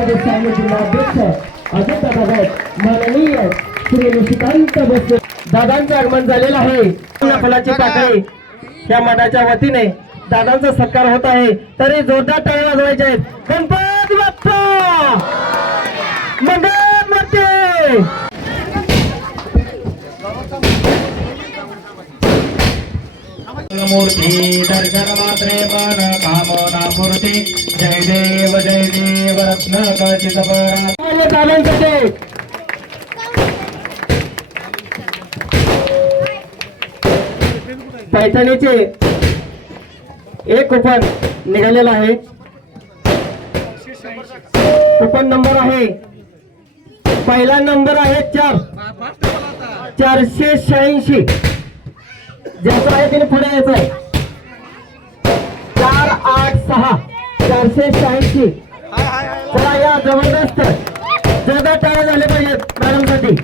जिल्हाध्यक्ष अजित माननीय श्री निशिकांत दादांचं आगमन झालेलं आहे. फुलाची पाकळी या मठाच्या वतीने दादांचा सत्कार होत आहे. तरी जोरदार टाळ्या वाजवायचे आहेत. गणपती बाप्पा! मंगल मूर्ती दर्शन मात्रे मन कामना मूर्ती जय देव जय देव रत्न कचित पैठणीचे एक कुपन निघालेलं आहे. कुपन नंबर आहे. पहिला नंबर आहे चार. चारशे शहाऐंशी. ज्याचा आहे तिने पुढे यायचं आहे. चार आठ सहा चारशे शहाऐंशी. चला या जबरदस्त. जोरदार टाळ्या झाले पाहिजेत मॅडमसाठी.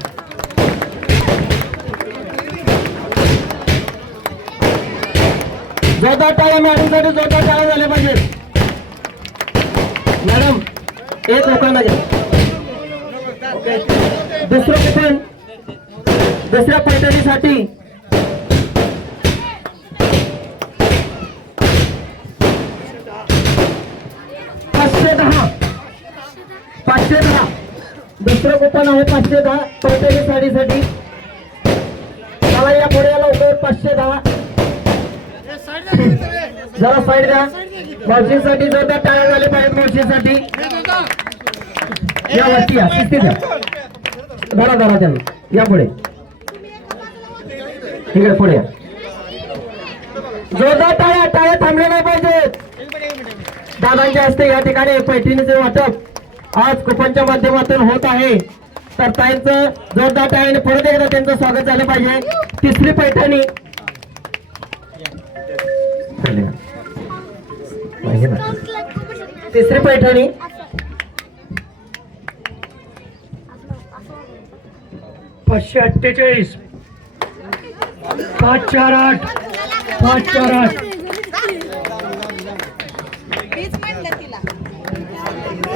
जोरदार टाळ्या मॅडमसाठी जोरदार टाळ्या झाल्या पाहिजेत. मॅडम एक लोकांना घ्या. दुसरं कुपन दुसऱ्या पैठणीसाठी. पाचशे दहा. दुसरं कुपन आहे पाचशे दहा. पैठणी साडीसाठी. मला या पुढे याला उभे पाचशे दहा. जरा साईड द्या. मावशीसाठी जोरदार टाळ्या झाले पाहिजे मावशीसाठी. या वरती या. शिस्तीत द्या धरा धरा त्याला या पुढे. ठीक आहे पुढे या. जोरदार टाळ्या. टाळ्या थांबल्या नाही पाहिजेत. दादांच्या हस्ते या ठिकाणी पैठणीचे वाटप. आज कुपनच्या माध्यमातून होत आहे. तर ताईंचं जोरदार टाळ्याने परत एकदा त्यांचं स्वागत झालं पाहिजे. तिसरी पैठणी. तिसरी पैठणी. पाचशे अठ्ठेचाळीस. पाच चार आठ. पाच चार आठ.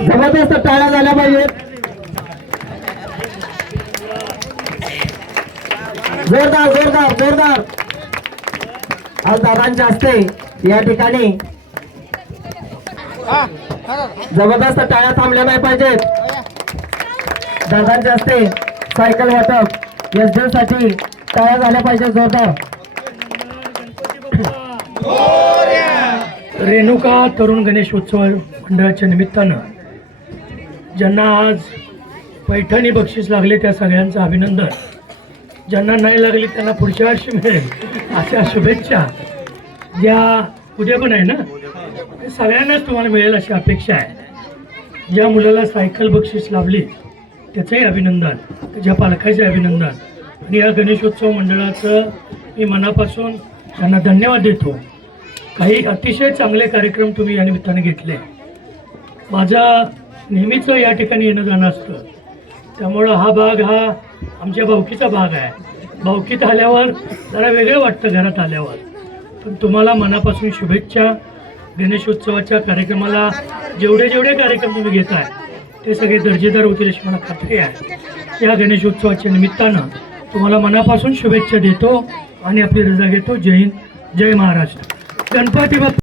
जबरदस्त टाळ्या झाल्या पाहिजेत. जोरदार जोरदार जोरदार. आज दादांच्या हस्ते या ठिकाणी जबरदस्त टाळ्या थांबल्या नाही पाहिजेत. दादांच्या हस्ते सायकल वाटप एससाठी टाळ्या झाल्या पाहिजेत जोरदार. रेणुका तरुण गणेश उत्सव मंडळाच्या निमित्तानं ज्यांना आज पैठणी बक्षीस लागले त्या सगळ्यांचं अभिनंदन. ज्यांना नाही लागले त्यांना पुढच्या वर्षी मिळेल अशा शुभेच्छा. ज्या उद्या पण आहे ना? सगळ्यांनाच तुम्हाला मिळेल अशी अपेक्षा आहे. ज्या मुलाला सायकल बक्षीस लाभली त्याचंही अभिनंदन त्याच्या पालकाचे अभिनंदन. आणि या गणेशोत्सव मंडळाचं मी मनापासून त्यांना धन्यवाद देतो. काही अतिशय चांगले कार्यक्रम तुम्ही या निमित्ताने घेतले. माझा नेहमीचं या ठिकाणी येणं जाणं असतं. त्यामुळं हा भाग हा आमच्या भावकीचा भाग आहे. भावकीत आल्यावर जरा वेगळं वाटतं घरात आल्यावर. पण तुम्हाला मनापासून शुभेच्छा. गणेशोत्सवाच्या कार्यक्रमाला जेवढे जेवढे कार्यक्रम तुम्ही घेत आहे ते सगळे दर्जेदार होतील अशी मला खात्री आहे. या गणेशोत्सवाच्या निमित्तानं तुम्हाला मनापासून शुभेच्छा देतो आणि आपली रजा घेतो. जय हिंद जय महाराष्ट्र. गणपती बाप्पा!